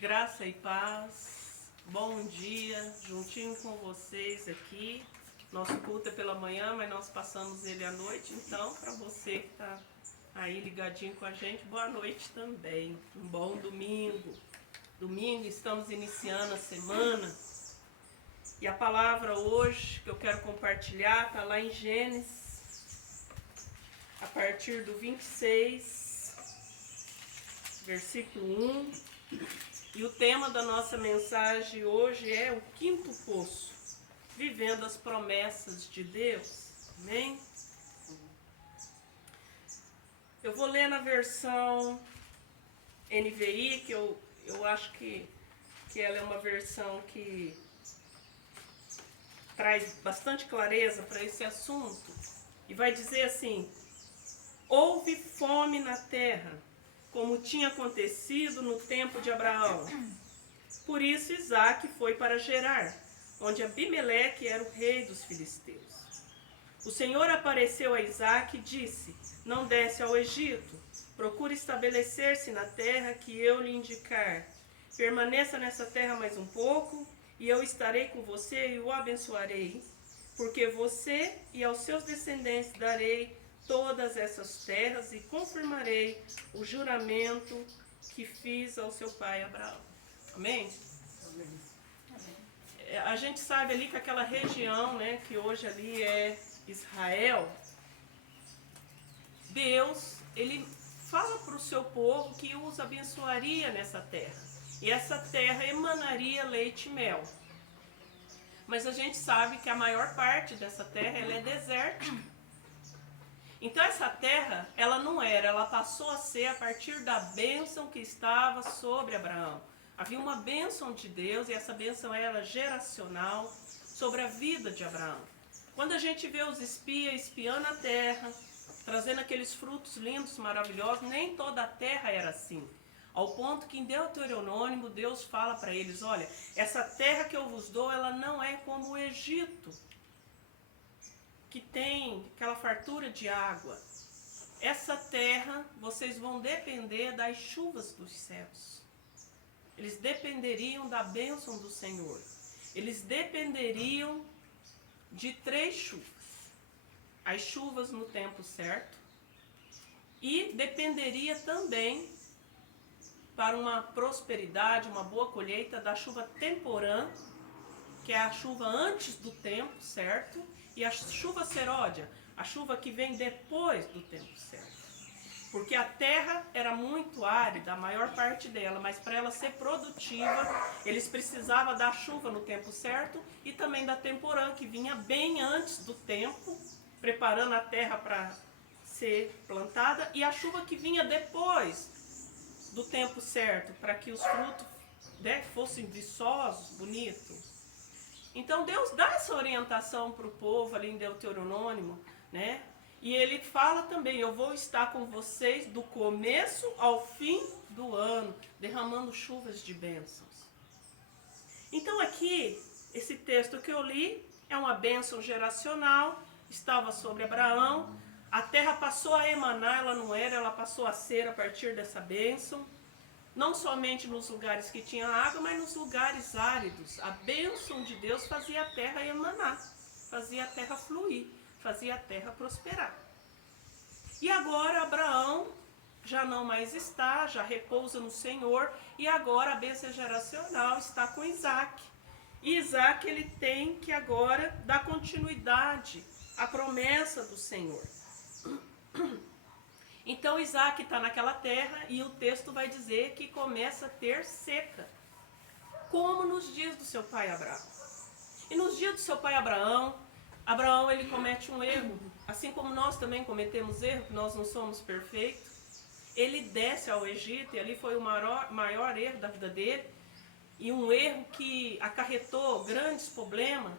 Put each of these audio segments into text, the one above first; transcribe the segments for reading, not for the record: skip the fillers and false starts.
Graça e paz, bom dia, juntinho com vocês aqui. Nosso culto é pela manhã, mas nós passamos ele à noite, então para você que está aí ligadinho com a gente, boa noite também. Um bom domingo. Domingo estamos iniciando a semana e a palavra hoje que eu quero compartilhar está lá em Gênesis, a partir do 26, versículo 1. E o tema da nossa mensagem hoje é o quinto poço, vivendo as promessas de Deus. Amém? Eu vou ler na versão NVI, que eu acho que ela é uma versão que traz bastante clareza para esse assunto. E vai dizer assim: houve fome na terra, como tinha acontecido no tempo de Abraão. Por isso Isaque foi para Gerar, onde Abimeleque era o rei dos filisteus. O Senhor apareceu a Isaque e disse: não desce ao Egito, procure estabelecer-se na terra que eu lhe indicar. Permaneça nessa terra mais um pouco, e eu estarei com você e o abençoarei, porque você e aos seus descendentes darei todas essas terras e confirmarei o juramento que fiz ao seu pai Abraão. Amém? Amém. A gente sabe ali que aquela região, né, que hoje ali é Israel, Deus, ele fala para o seu povo que os abençoaria nessa terra. E essa terra emanaria leite e mel. Mas a gente sabe que a maior parte dessa terra ela é desértica. Então essa terra, ela passou a ser a partir da bênção que estava sobre Abraão. Havia uma bênção de Deus e essa bênção era geracional sobre a vida de Abraão. Quando a gente vê os espias espiando a terra, trazendo aqueles frutos lindos, maravilhosos, nem toda a terra era assim. Ao ponto que em Deuteronômio Deus fala para eles: olha, essa terra que eu vos dou, ela não é como o Egito, que tem aquela fartura de água. Essa terra, vocês vão depender das chuvas dos céus. Eles dependeriam da bênção do Senhor. Eles dependeriam de 3 chuvas. As chuvas no tempo certo. E dependeria também, para uma prosperidade, uma boa colheita, da chuva temporã, que é a chuva antes do tempo certo, e a chuva seródia, a chuva que vem depois do tempo certo. Porque a terra era muito árida, a maior parte dela, mas para ela ser produtiva, eles precisavam da chuva no tempo certo e também da temporã, que vinha bem antes do tempo, preparando a terra para ser plantada, e a chuva que vinha depois do tempo certo, para que os frutos, né, fossem viçosos, bonitos. Então Deus dá essa orientação para o povo ali em Deuteronômio, né? E ele fala também: eu vou estar com vocês do começo ao fim do ano, derramando chuvas de bênçãos. Então aqui, esse texto que eu li é uma bênção geracional, estava sobre Abraão. A terra passou a emanar, ela passou a ser a partir dessa bênção. Não somente nos lugares que tinha água, mas nos lugares áridos. A bênção de Deus fazia a terra emanar, fazia a terra fluir, fazia a terra prosperar. E agora Abraão já não mais está, já repousa no Senhor, e agora a bênção geracional está com Isaque. E Isaque, ele tem que agora dar continuidade à promessa do Senhor. Então Isaque está naquela terra e o texto vai dizer que começa a ter seca, como nos dias do seu pai Abraão. E nos dias do seu pai Abraão ele comete um erro, assim como nós também cometemos erro, nós não somos perfeitos. Ele desce ao Egito e ali foi o maior erro da vida dele, e um erro que acarretou grandes problemas,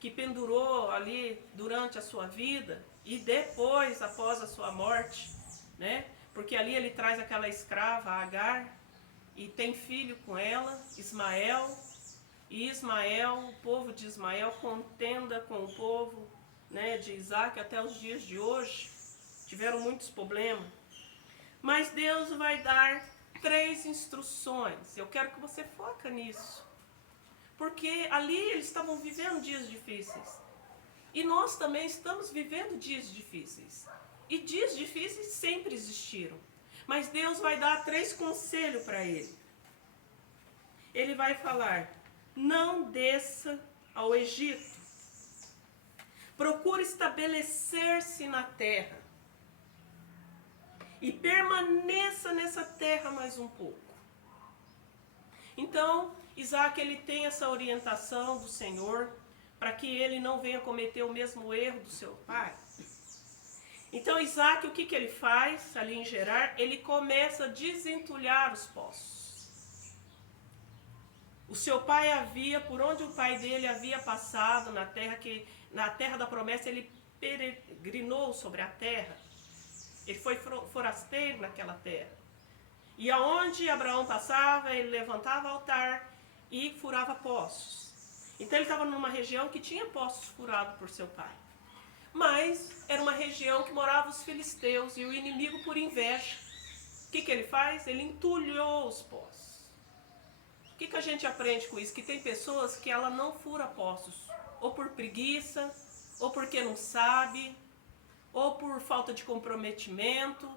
que pendurou ali durante a sua vida e depois, após a sua morte, né? Porque ali ele traz aquela escrava, Agar, e tem filho com ela, Ismael. E Ismael, o povo de Ismael contenda com o povo, né, de Isaque até os dias de hoje. Tiveram muitos problemas. Mas Deus vai dar 3 instruções. Eu quero que você foque nisso. Porque ali eles estavam vivendo dias difíceis. E nós também estamos vivendo dias difíceis. E dias difíceis sempre existiram. Mas Deus vai dar 3 conselhos para ele. Ele vai falar: não desça ao Egito. Procure estabelecer-se na terra. E permaneça nessa terra mais um pouco. Então, Isaac, ele tem essa orientação do Senhor para que ele não venha cometer o mesmo erro do seu pai. Então, Isaac, o que ele faz ali em Gerar? Ele começa a desentulhar os poços. O seu pai havia, por onde o pai dele havia passado na terra da promessa, ele peregrinou sobre a terra. Ele foi forasteiro naquela terra. E aonde Abraão passava, ele levantava altar e furava poços. Então ele estava numa região que tinha poços furados por seu pai. Mas era uma região que moravam os filisteus e o inimigo, por inveja, o que ele faz? Ele entulhou os poços. O que a gente aprende com isso? Que tem pessoas que ela não fura poços, ou por preguiça, ou porque não sabe, ou por falta de comprometimento.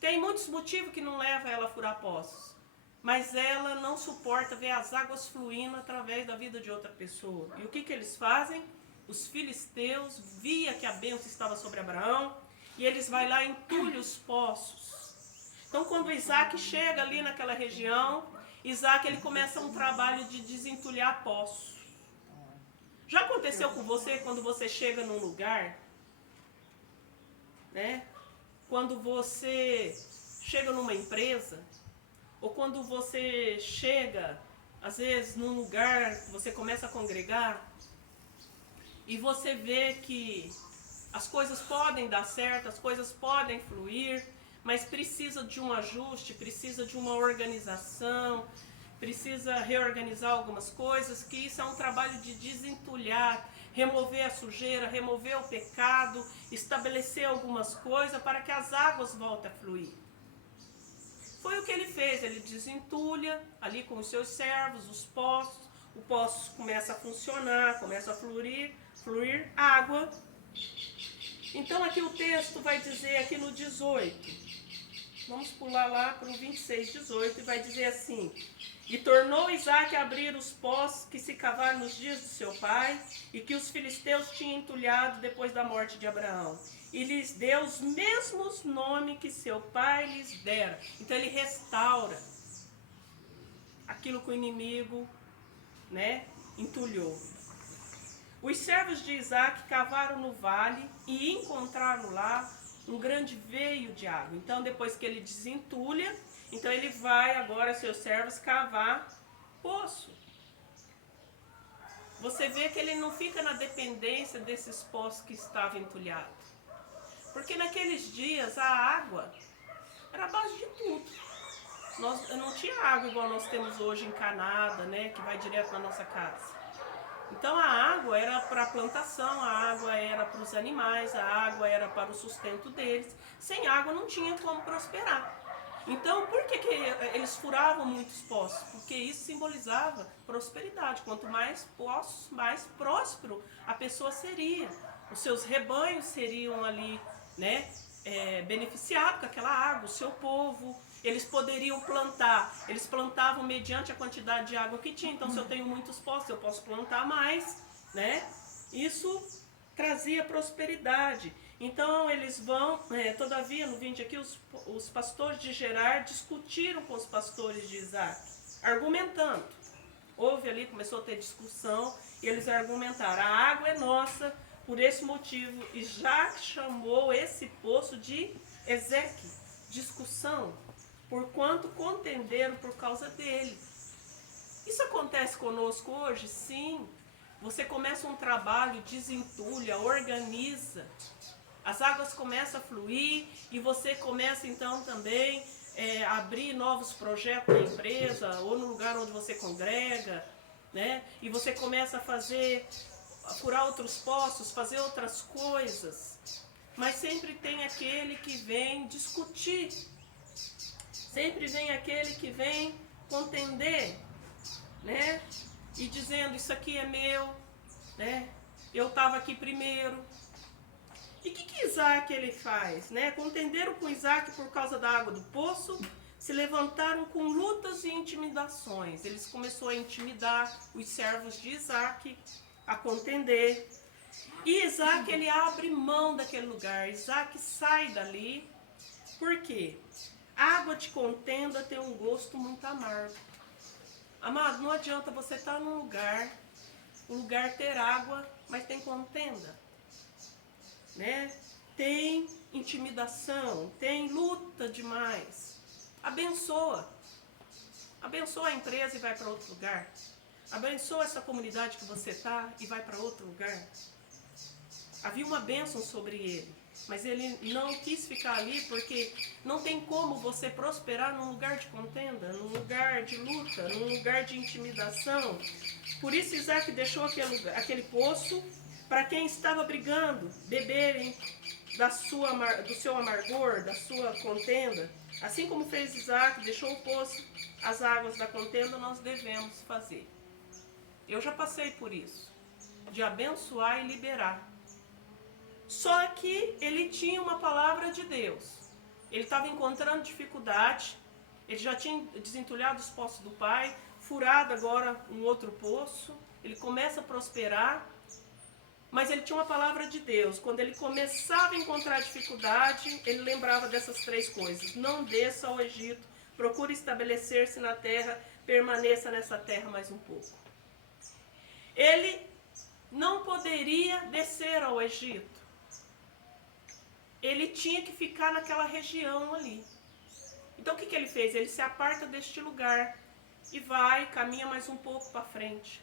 Tem muitos motivos que não levam ela a furar poços. Mas ela não suporta ver as águas fluindo através da vida de outra pessoa. E o que eles fazem? Os filisteus via que a bênção estava sobre Abraão e eles vão lá e entulham os poços. Então, quando Isaac chega ali naquela região, Isaac ele começa um trabalho de desentulhar poços. Já aconteceu com você quando você chega num lugar, né? Quando você chega numa empresa, ou quando você chega, às vezes, num lugar que você começa a congregar, e você vê que as coisas podem dar certo, as coisas podem fluir, mas precisa de um ajuste, precisa de uma organização, precisa reorganizar algumas coisas, que isso é um trabalho de desentulhar, remover a sujeira, remover o pecado, estabelecer algumas coisas para que as águas voltem a fluir. Foi o que ele fez, ele desentulha ali com os seus servos, os poços, o poço começa a funcionar, começa a fluir água. Então aqui o texto vai dizer aqui no 18, vamos pular lá para o 26, 18, e vai dizer assim: e tornou Isaac a abrir os poços que se cavaram nos dias do seu pai, e que os filisteus tinham entulhado depois da morte de Abraão. E lhes deu os mesmos nomes que seu pai lhes dera. Então ele restaura aquilo que o inimigo, né, entulhou. Os servos de Isaac cavaram no vale e encontraram lá um grande veio de água. Então depois que ele desentulha, então ele vai agora, seus servos, cavar poço. Você vê que ele não fica na dependência desses poços que estavam entulhados. Porque naqueles dias a água era a base de tudo. Não tinha água igual nós temos hoje encanada, né, que vai direto na nossa casa. Então a água era para a plantação, a água era para os animais, a água era para o sustento deles. Sem água não tinha como prosperar. Então, por que eles furavam muitos poços? Porque isso simbolizava prosperidade. Quanto mais poços, mais próspero a pessoa seria. Os seus rebanhos seriam ali, né, beneficiados com aquela água, o seu povo. Eles poderiam plantar, eles plantavam mediante a quantidade de água que tinha. Então, se eu tenho muitos poços, eu posso plantar mais, né? Isso trazia prosperidade. Então eles vão, todavia, no 20 aqui, os pastores de Gerar discutiram com os pastores de Isaac, argumentando. Houve ali, começou a ter discussão, e eles argumentaram: a água é nossa, por esse motivo, e já chamou esse poço de Ezeque, discussão, porquanto contenderam por causa dele. Isso acontece conosco hoje? Sim. Você começa um trabalho, desentulha, organiza, as águas começam a fluir e você começa então também a abrir novos projetos na empresa ou no lugar onde você congrega, né? E você começa a furar outros poços, fazer outras coisas. Mas sempre tem aquele que vem discutir Sempre vem aquele que vem contender, né? E dizendo, isso aqui é meu, né? Eu estava aqui primeiro. E o que Isaac ele faz, né? Contenderam com Isaac por causa da água do poço, se levantaram com lutas e intimidações. Eles começaram a intimidar os servos de Isaac, a contender. E Isaac ele abre mão daquele lugar. Isaac sai dali. Por quê? Água de contenda tem um gosto muito amargo. Amado, não adianta você estar num lugar, o lugar ter água, mas tem contenda, né? Tem intimidação, tem luta demais. Abençoa. Abençoa a empresa e vai para outro lugar. Abençoa essa comunidade que você está e vai para outro lugar. Havia uma bênção sobre ele, mas ele não quis ficar ali porque não tem como você prosperar num lugar de contenda, num lugar de luta, num lugar de intimidação. Por isso Isaac deixou aquele poço para quem estava brigando beberem do seu amargor, da sua contenda. Assim como fez Isaac, deixou o poço, as águas da contenda, nós devemos fazer. Eu já passei por isso, de abençoar e liberar. Só que ele tinha uma palavra de Deus. Ele estava encontrando dificuldade, ele já tinha desentulhado os poços do pai, furado agora um outro poço, ele começa a prosperar, mas ele tinha uma palavra de Deus. Quando ele começava a encontrar dificuldade, ele lembrava dessas 3 coisas. Não desça ao Egito, procure estabelecer-se na terra, permaneça nessa terra mais um pouco. Ele não poderia descer ao Egito. Ele tinha que ficar naquela região ali. Então o que ele fez? Ele se aparta deste lugar e caminha mais um pouco para frente.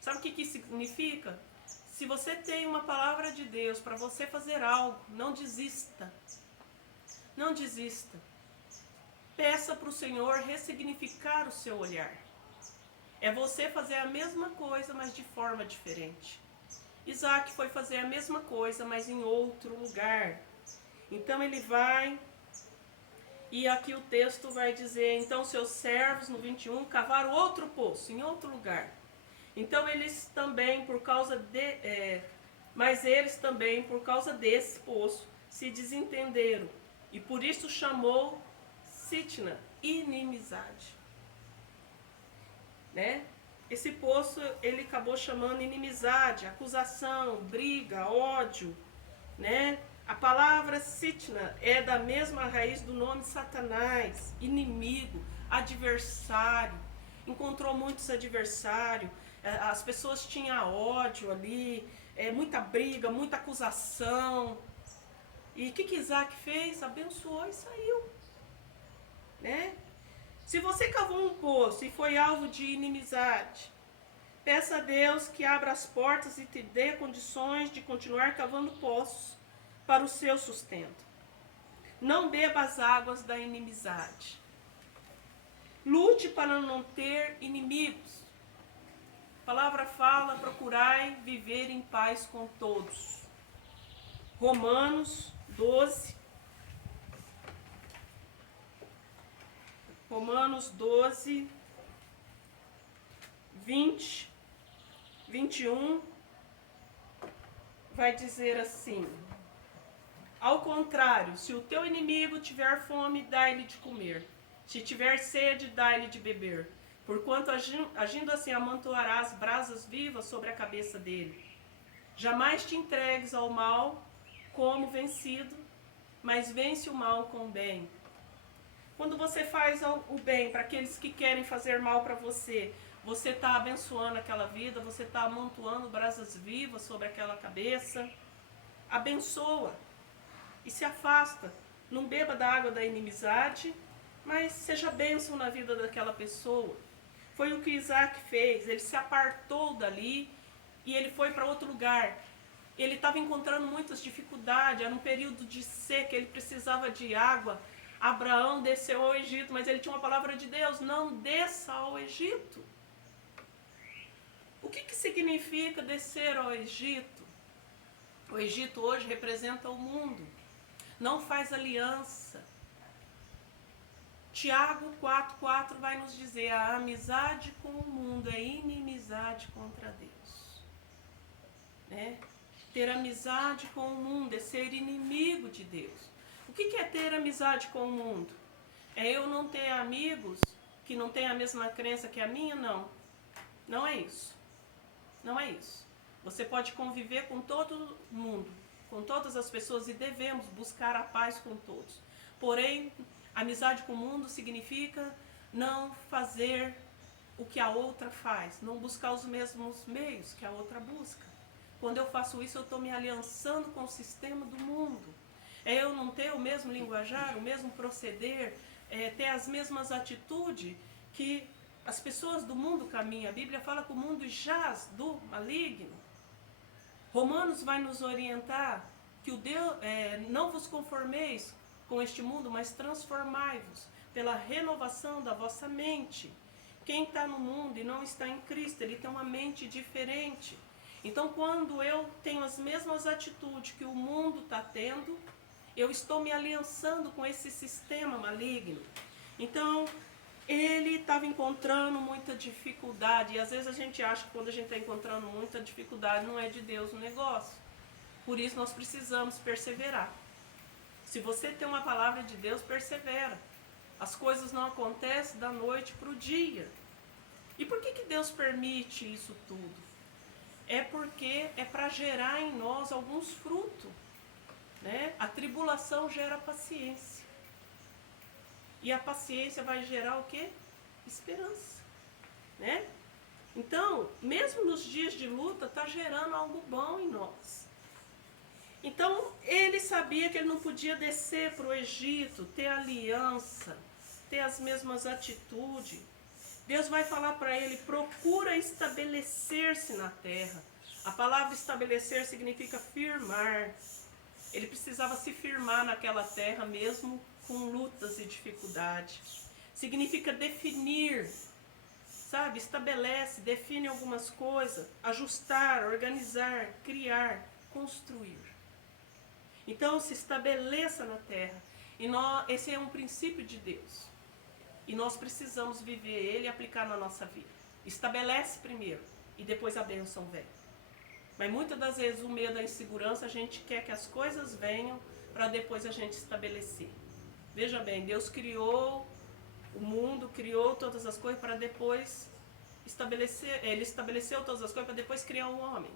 Sabe o que isso significa? Se você tem uma palavra de Deus para você fazer algo, não desista. Não desista. Peça para o Senhor ressignificar o seu olhar. É você fazer a mesma coisa, mas de forma diferente. Isaac foi fazer a mesma coisa, mas em outro lugar. Então ele vai, e aqui o texto vai dizer, então seus servos, no 21, cavaram outro poço, em outro lugar. Então eles também, mas eles também, por causa desse poço, se desentenderam. E por isso chamou Sitna, inimizade. Né? Esse poço, ele acabou chamando inimizade, acusação, briga, ódio, né? A palavra Sitna é da mesma raiz do nome Satanás, inimigo, adversário. Encontrou muitos adversários, as pessoas tinham ódio ali, muita briga, muita acusação. E o que Isaac fez? Abençoou e saiu. Né? Se você cavou um poço e foi alvo de inimizade, peça a Deus que abra as portas e te dê condições de continuar cavando poços para o seu sustento. Não beba as águas da inimizade. Lute para não ter inimigos. A palavra fala, procurai viver em paz com todos. Romanos 12, 20, 21, vai dizer assim: ao contrário, se o teu inimigo tiver fome, dá-lhe de comer. Se tiver sede, dá-lhe de beber. Porquanto agindo assim, amontoarás brasas vivas sobre a cabeça dele. Jamais te entregues ao mal como vencido, mas vence o mal com o bem. Quando você faz o bem para aqueles que querem fazer mal para você, você está abençoando aquela vida, você está amontoando brasas vivas sobre aquela cabeça. Abençoa e se afasta. Não beba da água da inimizade, mas seja bênção na vida daquela pessoa. Foi o que Isaac fez, ele se apartou dali e ele foi para outro lugar. Ele estava encontrando muitas dificuldades, era um período de seca, ele precisava de água. Abraão desceu ao Egito, mas ele tinha uma palavra de Deus: não desça ao Egito. O que significa descer ao Egito? O Egito hoje representa o mundo. Não faz aliança. Tiago 4,4 vai nos dizer: a amizade com o mundo é inimizade contra Deus. Né? Ter amizade com o mundo é ser inimigo de Deus. O que é ter amizade com o mundo? É eu não ter amigos que não têm a mesma crença que a minha? Não. Não é isso. Não é isso. Você pode conviver com todo mundo, com todas as pessoas, e devemos buscar a paz com todos. Porém, amizade com o mundo significa não fazer o que a outra faz, não buscar os mesmos meios que a outra busca. Quando eu faço isso, eu estou me aliançando com o sistema do mundo. É eu não ter o mesmo linguajar, o mesmo proceder, ter as mesmas atitudes que as pessoas do mundo caminham. A Bíblia fala que o mundo jaz do maligno. Romanos vai nos orientar que o Deus, não vos conformeis com este mundo, mas transformai-vos pela renovação da vossa mente. Quem está no mundo e não está em Cristo, ele tem uma mente diferente. Então, quando eu tenho as mesmas atitudes que o mundo está tendo, eu estou me aliançando com esse sistema maligno. Então, ele estava encontrando muita dificuldade. E às vezes a gente acha que quando a gente está encontrando muita dificuldade, não é de Deus o negócio. Por isso nós precisamos perseverar. Se você tem uma palavra de Deus, persevera. As coisas não acontecem da noite para o dia. E por que Deus permite isso tudo? É porque é para gerar em nós alguns frutos. Né? A tribulação gera paciência. E a paciência vai gerar o quê? Esperança. Né? Então, mesmo nos dias de luta, está gerando algo bom em nós. Então, ele sabia que ele não podia descer para o Egito, ter aliança, ter as mesmas atitudes. Deus vai falar para ele: procura estabelecer-se na terra. A palavra estabelecer significa firmar. Ele precisava se firmar naquela terra mesmo com lutas e dificuldades. Significa definir, sabe? Estabelece, define algumas coisas, ajustar, organizar, criar, construir. Então se estabeleça na terra. E esse é um princípio de Deus. E nós precisamos viver ele e aplicar na nossa vida. Estabelece primeiro e depois a bênção vem. Mas muitas das vezes o medo, a insegurança, a gente quer que as coisas venham para depois a gente estabelecer. Veja bem, Deus criou o mundo, criou todas as coisas para depois estabelecer. Ele estabeleceu todas as coisas para depois criar um homem.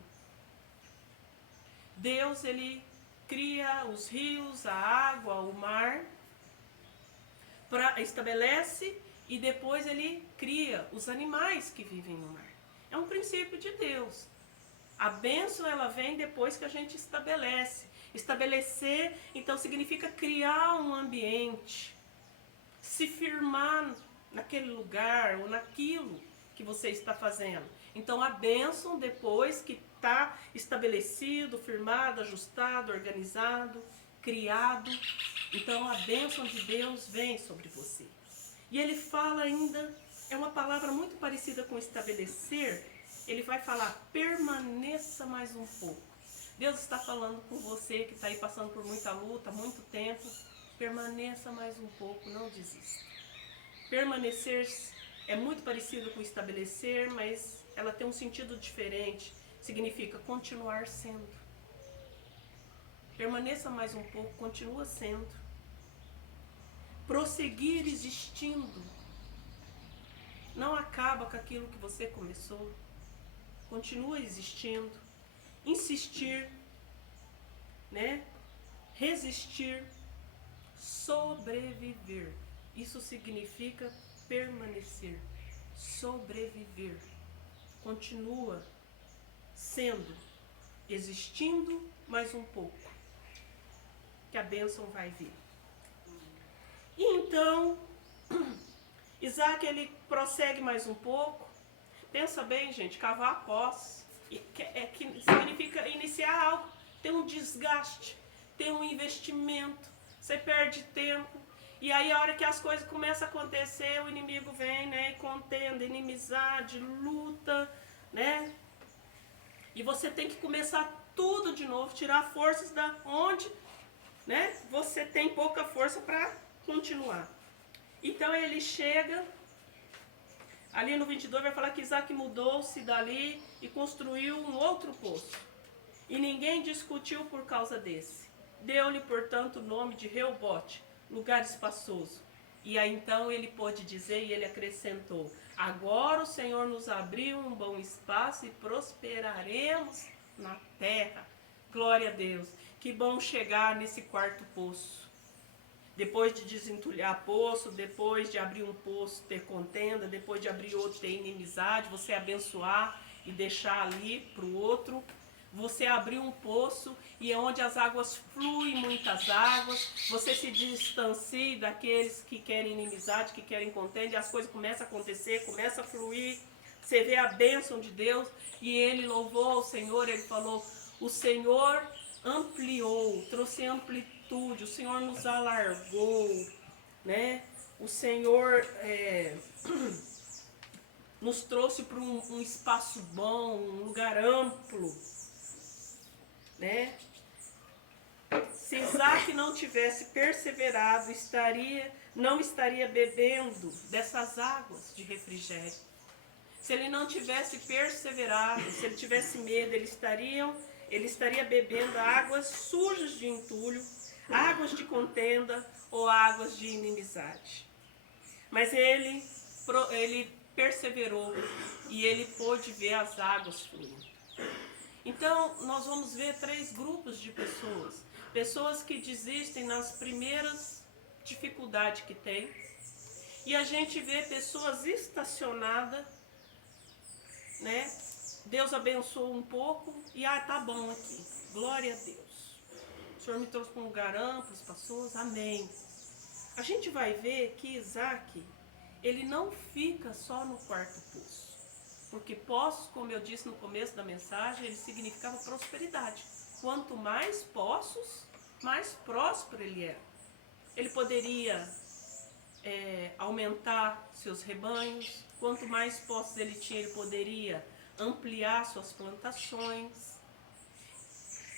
Deus, ele cria os rios, a água, o mar, estabelece e depois ele cria os animais que vivem no mar. É um princípio de Deus. A bênção, ela vem depois que a gente estabelece. Estabelecer, então, significa criar um ambiente, se firmar naquele lugar ou naquilo que você está fazendo. Então, a bênção, depois que está estabelecido, firmado, ajustado, organizado, criado, então a bênção de Deus vem sobre você. E ele fala ainda, é uma palavra muito parecida com estabelecer. Ele vai falar: permaneça mais um pouco. Deus está falando com você que está aí passando por muita luta, muito tempo. Permaneça mais um pouco, não desista. Permanecer é muito parecido com estabelecer, mas ela tem um sentido diferente. Significa continuar sendo. Permaneça mais um pouco, continua sendo. Prosseguir existindo. Não acaba com aquilo que você começou. Continua existindo. Insistir, né? Resistir, sobreviver. Isso significa permanecer, sobreviver. Continua sendo, existindo mais um pouco, que a bênção vai vir. E então, Isaac, ele prossegue mais um pouco. Pensa bem, gente, cavar poços que significa iniciar algo, tem um desgaste, tem um investimento, você perde tempo. E aí a hora que as coisas começam a acontecer, o inimigo vem, né, contenda, inimizade, luta, né? E você tem que começar tudo de novo, tirar forças da onde, né, você tem pouca força para continuar. Então ele chega, ali no 22 vai falar que Isaac mudou-se dali e construiu um outro poço. E ninguém discutiu por causa desse. Deu-lhe, portanto, o nome de Reobote, lugar espaçoso. E aí então ele pôde dizer, e ele acrescentou: agora o Senhor nos abriu um bom espaço e prosperaremos na terra. Glória a Deus. Que bom chegar nesse quarto poço. Depois de desentulhar poço, depois de abrir um poço, ter contenda, depois de abrir outro, ter inimizade, você abençoar e deixar ali para o outro. Você abrir um poço e é onde as águas fluem, muitas águas. Você se distancie daqueles que querem inimizade, que querem contenda, e as coisas começam a acontecer, começam a fluir. Você vê a bênção de Deus e ele louvou ao Senhor, ele falou: o Senhor ampliou, trouxe amplitude, o Senhor nos alargou, né? O Senhor nos trouxe para um espaço bom, um lugar amplo, né? Se Isaac não tivesse perseverado, não estaria bebendo dessas águas de refrigério. Se ele não tivesse perseverado, se ele tivesse medo, ele estaria bebendo águas sujas de entulho, águas de contenda ou águas de inimizade. Mas ele perseverou e ele pôde ver as águas fluindo. Então, nós vamos ver 3 grupos de pessoas. Pessoas que desistem nas primeiras dificuldades que tem. E a gente vê pessoas estacionadas, né? Deus abençoou um pouco e tá bom aqui. Glória a Deus. O Senhor me trouxe para um lugar amplo, espaçoso. Amém. A gente vai ver que Isaac, ele não fica só no quarto poço. Porque poços, como eu disse no começo da mensagem, ele significava prosperidade. Quanto mais poços, mais próspero ele era. Ele poderia aumentar seus rebanhos. Quanto mais poços ele tinha, ele poderia ampliar suas plantações.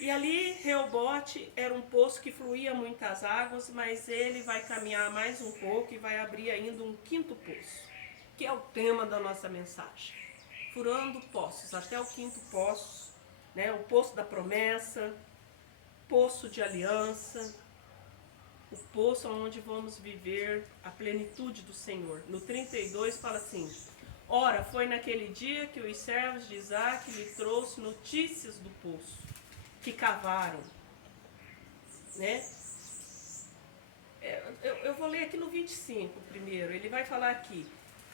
E ali, Reobote era um poço que fluía muitas águas, mas ele vai caminhar mais um pouco e vai abrir ainda um 5º poço, que é o tema da nossa mensagem. Furando poços, até o 5º poço, né? O poço da promessa, poço de aliança, o poço onde vamos viver a plenitude do Senhor. No 32 fala assim: ora, foi naquele dia que os servos de Isaac lhe trouxe notícias do poço que cavaram, né? Eu vou ler aqui no 25 primeiro. Ele vai falar aqui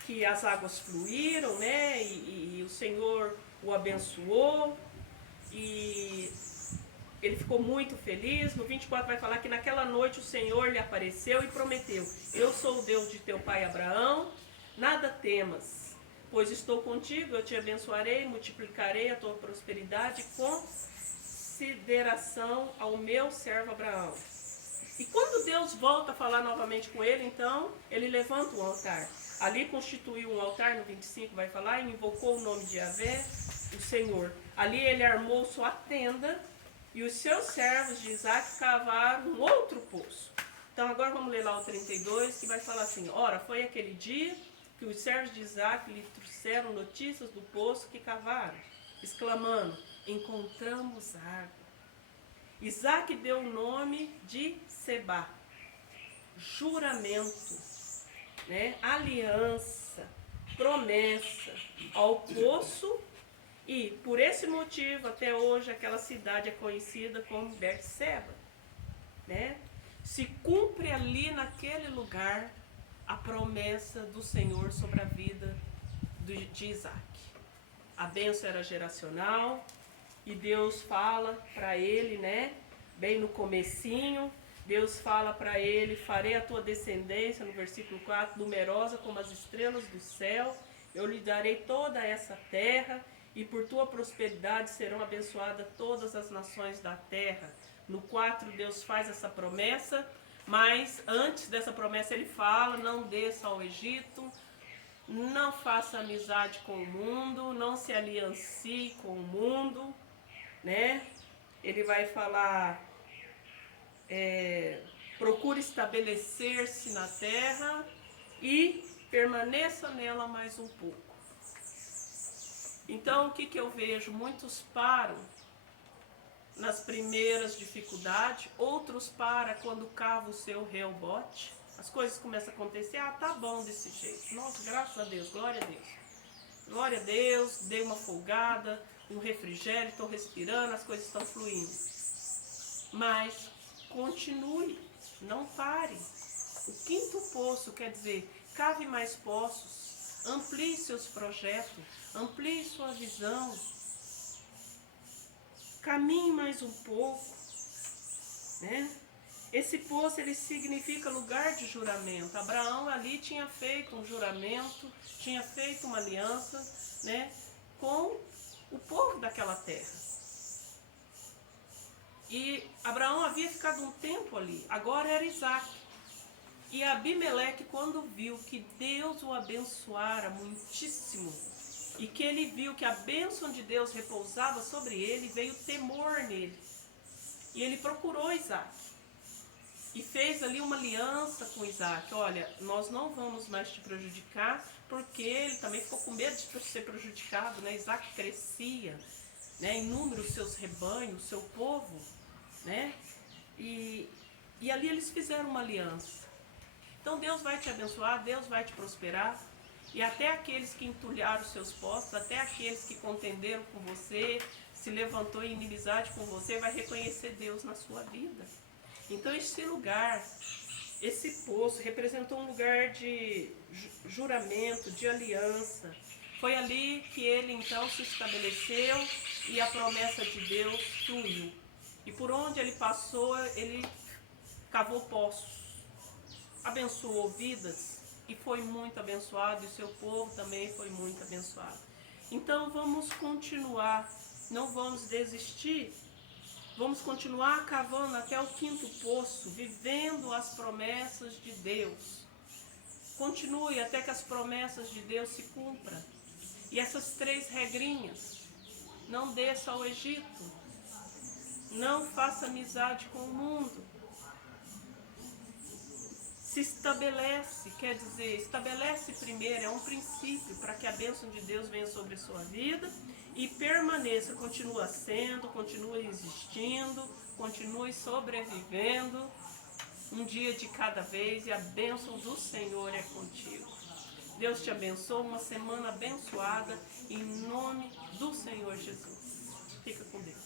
que as águas fluíram, né? E o Senhor o abençoou e ele ficou muito feliz. No 24 vai falar que naquela noite o Senhor lhe apareceu e prometeu: eu sou o Deus de teu pai Abraão, nada temas, pois estou contigo, eu te abençoarei, multiplicarei a tua prosperidade com consideração ao meu servo Abraão. E quando Deus volta a falar novamente com ele, então ele levanta um altar. Ali constituiu um altar, no 25 vai falar, e invocou o nome de Yahvé, o Senhor. Ali ele armou sua tenda e os seus servos de Isaac cavaram um outro poço. Então agora vamos ler lá o 32, que vai falar assim: ora, foi aquele dia que os servos de Isaac lhe trouxeram notícias do poço que cavaram, exclamando: encontramos água. Isaac deu o nome de Sebá, juramento, né? Aliança, promessa ao poço, e por esse motivo até hoje aquela cidade é conhecida como Berseba, né? Se cumpre ali naquele lugar a promessa do Senhor sobre a vida de Isaac. A bênção era geracional e Deus fala para ele, né? Bem no comecinho, Deus fala para ele: farei a tua descendência, no versículo 4, numerosa como as estrelas do céu, eu lhe darei toda essa terra e por tua prosperidade serão abençoadas todas as nações da terra. No 4 Deus faz essa promessa, mas antes dessa promessa ele fala: não desça ao Egito, não faça amizade com o mundo, não se aliancie com o mundo, né? Ele vai falar: procure estabelecer-se na terra e permaneça nela mais um pouco. Então, o que eu vejo? Muitos param nas primeiras dificuldades, outros param quando cava o seu rebote. As coisas começam a acontecer, tá bom desse jeito. Nossa, graças a Deus, glória a Deus. Glória a Deus, dei uma folgada, um refrigério, estou respirando, as coisas estão fluindo. Mas continue, não pare. O quinto poço quer dizer, cave mais poços, amplie seus projetos, amplie sua visão, caminhe mais um pouco, né? Esse poço, ele significa lugar de juramento. Abraão ali tinha feito um juramento, tinha feito uma aliança, né, com o povo daquela terra. E Abraão havia ficado um tempo ali, agora era Isaac. E Abimeleque, quando viu que Deus o abençoara muitíssimo, e que ele viu que a bênção de Deus repousava sobre ele, veio temor nele. E ele procurou Isaac. E fez ali uma aliança com Isaac. Olha, nós não vamos mais te prejudicar, porque ele também ficou com medo de ser prejudicado, né? Isaac crescia, né, em número os seus rebanhos, o seu povo, né? E ali eles fizeram uma aliança. Então Deus vai te abençoar, Deus vai te prosperar. E até aqueles que entulharam os seus postos, até aqueles que contenderam com você, se levantou em inimizade com você, vai reconhecer Deus na sua vida. Então esse lugar, esse poço representou um lugar de juramento, de aliança. Foi ali que ele então se estabeleceu e a promessa de Deus fluiu. E por onde ele passou, ele cavou poços, abençoou vidas e foi muito abençoado, e o seu povo também foi muito abençoado. Então vamos continuar, não vamos desistir. Vamos continuar cavando até o quinto poço, vivendo as promessas de Deus. Continue até que as promessas de Deus se cumpram. E essas 3 regrinhas: não desça ao Egito, não faça amizade com o mundo, se estabelece, quer dizer, estabelece primeiro, é um princípio para que a bênção de Deus venha sobre a sua vida e permaneça, continua sendo, continue existindo, continue sobrevivendo, um dia de cada vez, e a bênção do Senhor é contigo. Deus te abençoe, uma semana abençoada, em nome do Senhor Jesus. Fica com Deus.